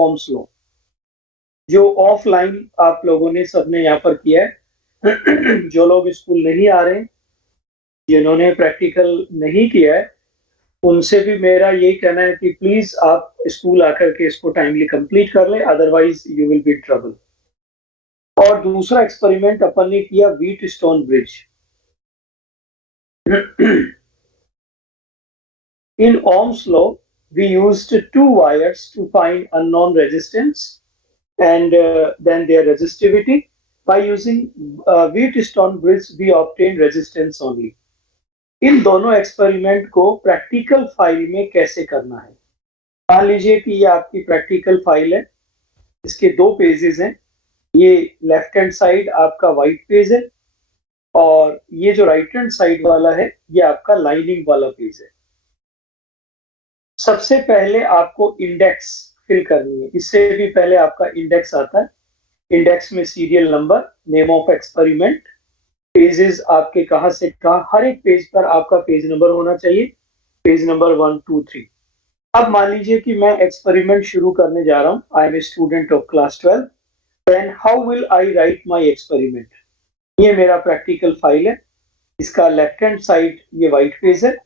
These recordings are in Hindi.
ओम्स लॉ, जो ऑफलाइन आप लोगों ने सबने यहाँ पर किया है। जो लोग स्कूल नहीं आ रहे, जिन्होंने प्रैक्टिकल नहीं किया है, उनसे भी मेरा यही कहना है कि प्लीज आप स्कूल आकर के इसको टाइमली कंप्लीट कर लें, otherwise you will be trouble. और दूसरा एक्सपेरिमेंट अपन ने किया wheat stone bridge. In Ohm's law, we used two wires to find unknown resistance and then their resistivity. By using Wheatstone bridge, we obtained resistance only. इन दोनों एक्सपेरिमेंट को प्रैक्टिकल फाइल में कैसे करना है? मान लीजिए कि ये आपकी प्रैक्टिकल फाइल है, इसके दो पेजेस हैं। ये लेफ्ट हैंड साइड आपका व्हाइट पेज है और ये जो राइट हैंड साइड वाला है ये आपका लाइनिंग वाला पेज है। सबसे पहले आपको इंडेक्स फिल करनी है। इससे भी पहले आपका इंडेक्स आता है। इंडेक्स में serial number, name of experiment, pages आपके कहां से कहां, हर एक पेज पर आपका पेज नंबर होना चाहिए, पेज नंबर 1, 2, 3। अब मान लीजिए कि मैं एक्सपेरिमेंट शुरू करने जा रहा हूं। I am a student of class 12। Then how will I write my experiment? ये मेरा प्रैक्टिकल फाइल है, इसका लेफ्ट हैंड साइड ये व्हाइट पेज है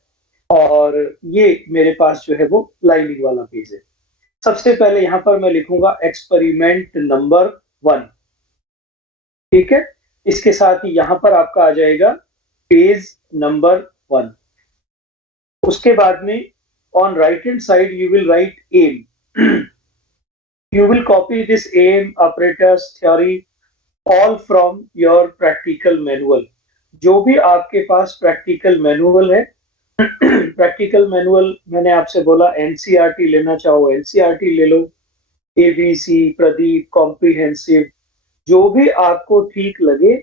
और ये मेरे पास जो है वो लाइनिंग वाला पेज है। सबसे पहले यहां पर मैं लिखूंगा एक्सपेरिमेंट नंबर 1, ठीक है। इसके साथ ही यहां पर आपका आ जाएगा पेज नंबर 1। उसके बाद में on right hand side you will write aim. You will copy this aim, operators, theory all from your practical manual. जो भी आपके पास प्रैक्टिकल मैनुअल है, प्रैक्टिकल मैनुअल मैंने आपसे बोला एनसीईआरटी लेना चाहो एनसीईआरटी ले लो, एबीसी, प्रदीप, कॉम्प्रिहेंसिव, जो भी आपको ठीक लगे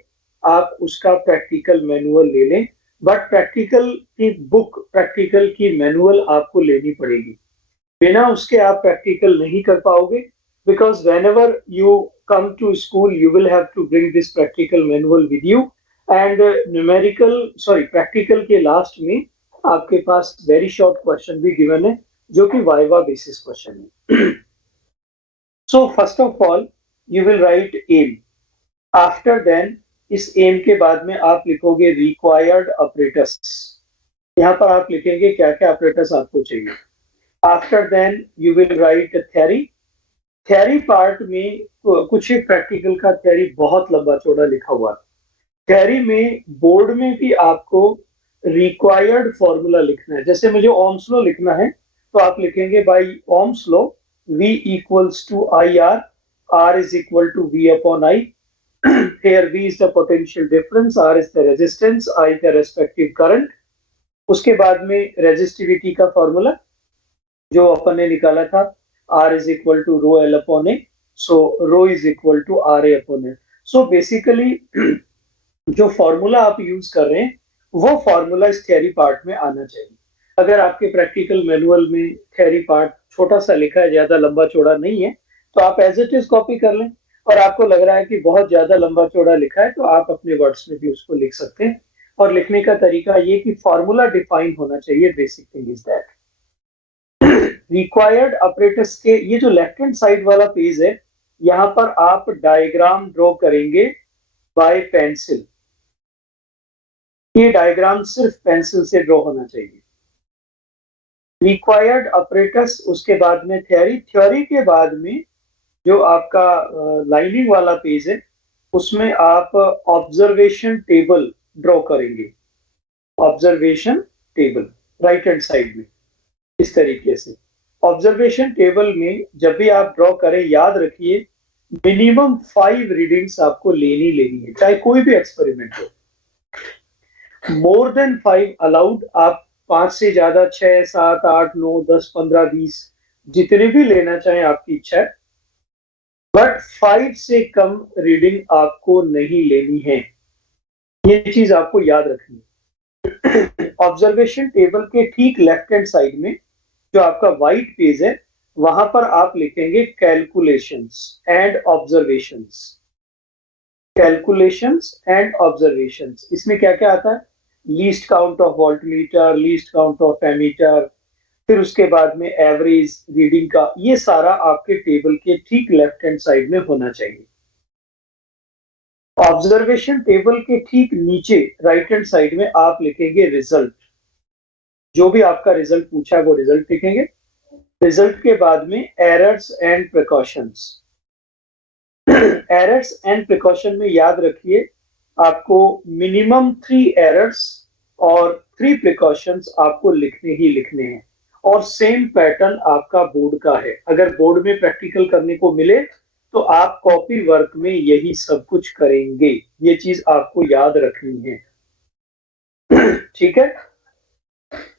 आप उसका प्रैक्टिकल मैनुअल ले लें। बट प्रैक्टिकल की बुक, प्रैक्टिकल की मैनुअल आपको लेनी पड़ेगी। बिना उसके आप प्रैक्टिकल नहीं कर पाओगे, because when ever you come to school you will have to bring this practical manual with you and practical के लास्ट में आपके पास वेरी शॉर्ट क्वेश्चन भी गिवन है जो कि वाइवा बेसिस क्वेश्चन है। So first of all you will write aim. After then इस एम के बाद में आप लिखोगे रिक्वायर्ड ऑपरेटर्स। यहाँ पर आप लिखेंगे क्या क्या ऑपरेटर्स आपको चाहिए। After then you will write theory. Theory part में कुछ एक प्रैक्टिकल का थ्योरी बहुत लंबा चौड़ा लिखा हुआ है। थ्योरी में बोर्ड में भी आपको रिक्वायर्ड फॉर्मूला लिखना है। जैसे मुझे ओम्स लॉ लिखना है तो आप लिखेंगे by Ohm's law V equals to I R, R is equal to V upon I। Here V is the potential difference, R is the resistance, I the respective current। उसके बाद में रेजिस्टिविटी का फॉर्मूला जो अपन ने निकाला था, R is equal to rho L upon A, so rho is equal to RA upon A। So basically जो फॉर्मूला आप यूज कर रहे हैं वो फॉर्मूला इस थ्योरी पार्ट में आना चाहिए। अगर आपके प्रैक्टिकल मैनुअल में थ्योरी पार्ट छोटा सा लिखा है, ज्यादा लंबा चौड़ा नहीं है, तो आप एज इट इज कॉपी कर लें। और आपको लग रहा है कि बहुत ज्यादा लंबा चौड़ा लिखा है तो आप अपने वर्ड्स में भी उसको लिख सकते हैं। और लिखने का तरीका ये कि फॉर्मूला डिफाइन होना चाहिए। Basic thing is that required operators के ये जो लेफ्ट हैंड साइड वाला पेज है, यहां पर आप डायग्राम ड्रॉ करेंगे बाय पेंसिल। ये डायग्राम सिर्फ पेंसिल से ड्रॉ होना चाहिए। रिक्वायर्ड ऑपरेटर्स, उसके बाद में थ्योरी। थ्योरी के बाद में जो आपका लाइनिंग वाला पेज है उसमें आप ऑब्जर्वेशन टेबल ड्रॉ करेंगे। Observation table right hand side में इस तरीके से। ऑब्जर्वेशन टेबल में जब भी आप ड्रॉ करें, याद रखिए मिनिमम 5 रीडिंग्स आपको लेनी है, चाहे कोई भी एक्सपेरिमेंट हो। More than 5 allowed. आप 5 से ज्यादा 6, 7, 8, 9, 10, 15, 20 जितने भी लेना चाहें आपकी इच्छा है, बट 5 से कम रीडिंग आपको नहीं लेनी है। ये चीज आपको याद रखनी है। ऑब्जर्वेशन टेबल के ठीक लेफ्ट हैंड साइड में जो आपका व्हाइट पेज है वहां पर आप लिखेंगे calculations and observations. Calculations and observations, इसमें क्या क्या आता है? Least count of voltmeter, least count of ammeter, फिर उसके बाद में एवरेज रीडिंग का, ये सारा आपके टेबल के ठीक लेफ्ट हैंड साइड में होना चाहिए। ऑब्जर्वेशन टेबल के ठीक नीचे राइट हैंड साइड में आप लिखेंगे रिजल्ट। जो भी आपका रिजल्ट पूछा है वो रिजल्ट लिखेंगे। रिजल्ट के बाद में errors and precautions. Errors and precaution में याद रखिए आपको मिनिमम 3 एरर्स और 3 प्रिकॉशंस आपको लिखने ही लिखने हैं, और सेम पैटर्न आपका बोर्ड का है। अगर बोर्ड में प्रैक्टिकल करने को मिले तो आप कॉपी वर्क में यही सब कुछ करेंगे, ये चीज आपको याद रखनी है। ठीक है,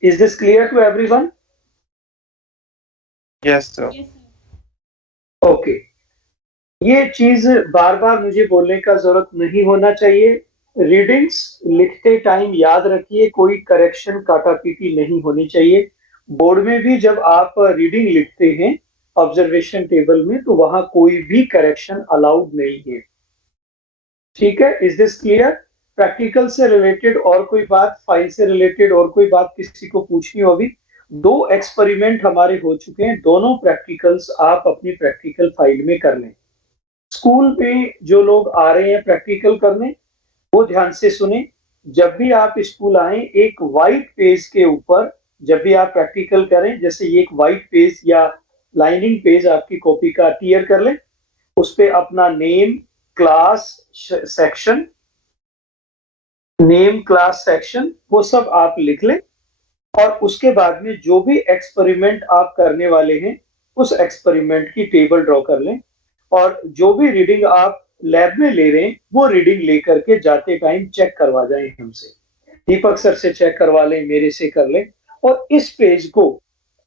is this clear to everyone? Yes sir. Okay, ये चीज बार बार मुझे बोलने का जरूरत नहीं होना चाहिए। रीडिंग्स लिखते टाइम याद रखिए कोई करेक्शन काटापीटी नहीं होनी चाहिए। बोर्ड में भी जब आप रीडिंग लिखते हैं ऑब्जर्वेशन टेबल में, तो वहां कोई भी करेक्शन अलाउड नहीं है। ठीक है, इज दिस क्लियर? प्रैक्टिकल से रिलेटेड और कोई बात, फाइल से रिलेटेड और कोई बात किसी को पूछनी होगी? 2 एक्सपेरिमेंट हमारे हो चुके हैं, दोनों प्रैक्टिकल्स आप अपनी प्रैक्टिकल फाइल में कर लें। स्कूल में जो लोग आ रहे हैं प्रैक्टिकल करने, वो ध्यान से सुने। जब भी आप स्कूल आए, एक व्हाइट पेज के ऊपर जब भी आप प्रैक्टिकल करें, जैसे ये एक व्हाइट पेज या लाइनिंग पेज आपकी कॉपी का टियर कर लें, उस पे अपना name, class, section, name, class, section, वो सब आप लिख लें। और उसके बाद में जो भी एक्सपेरिमेंट आप करने वाले हैं उस एक्सपेरिमेंट की टेबल ड्रॉ कर लें, और जो भी रीडिंग आप लैब में ले रहे हैं वो रीडिंग लेकर के जाते टाइम चेक करवा जाएं हमसे। दीपक सर से चेक करवा लें, मेरे से कर लें, और इस पेज को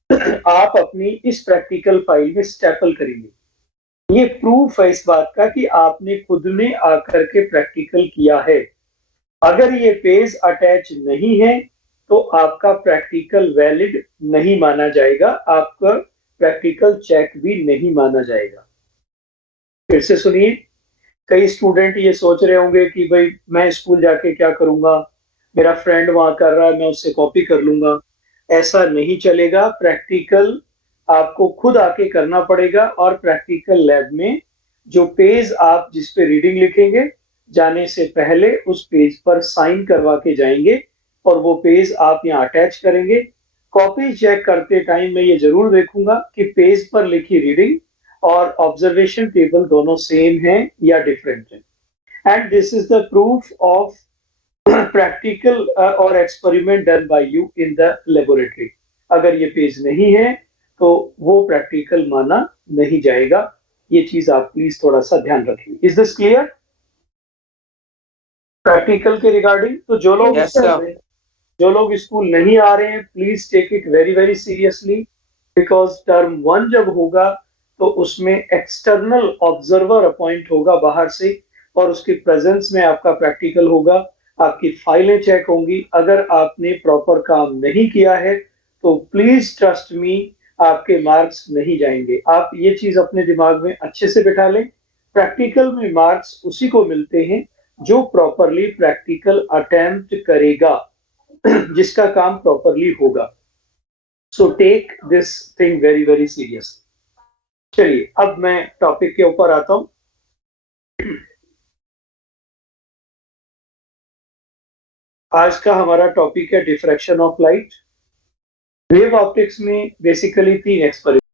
आप अपनी इस प्रैक्टिकल फाइल में स्टेपल करेंगे। ये प्रूफ है इस बात का कि आपने खुद ने आकर के प्रैक्टिकल किया है। अगर ये पेज अटैच नहीं है तो आपका प्रैक्टिकल वैलिड नहीं माना जाएगा, आपका प्रैक्टिकल चेक भी नहीं माना जाएगा। फिर से सुनिए, कई स्टूडेंट ये सोच रहे होंगे कि भाई मैं स्कूल जाके क्या करूंगा, मेरा फ्रेंड वहां कर रहा है मैं उससे कॉपी कर लूंगा। ऐसा नहीं चलेगा, प्रैक्टिकल आपको खुद आके करना पड़ेगा। और प्रैक्टिकल लैब में जो पेज आप जिस पे रीडिंग लिखेंगे, जाने से पहले उस पेज पर साइन करवा के जाएंगे और वो पेज आप यहाँ अटैच करेंगे। कॉपी चेक करते टाइम मैं ये जरूर देखूंगा कि पेज पर लिखी रीडिंग और ऑब्जर्वेशन टेबल दोनों सेम है या डिफरेंट है। And this is the proof of practical और experiment done by you in the laboratory. अगर ये पेज नहीं है तो वो प्रैक्टिकल माना नहीं जाएगा। ये चीज आप प्लीज थोड़ा सा ध्यान रखिए। इज दिस क्लियर प्रैक्टिकल के रिगार्डिंग? तो जो लोग जो लोग स्कूल नहीं आ रहे हैं, please take it very very seriously, because term 1 जब होगा तो उसमें एक्सटर्नल ऑब्जर्वर अपॉइंट होगा बाहर से, और उसके प्रेजेंस में आपका प्रैक्टिकल होगा, आपकी फाइलें चेक होंगी। अगर आपने प्रॉपर काम नहीं किया है तो प्लीज ट्रस्ट मी, आपके मार्क्स नहीं जाएंगे। आप ये चीज अपने दिमाग में अच्छे से बिठा लें। प्रैक्टिकल में मार्क्स उसी को मिलते हैं जो प्रॉपरली प्रैक्टिकल अटेम्प्ट करेगा, जिसका काम प्रॉपरली होगा। So take this thing very very serious. चलिए अब मैं टॉपिक के ऊपर आता हूं। आज का हमारा टॉपिक है diffraction of light. Wave optics में बेसिकली 3 एक्सपेरिमेंट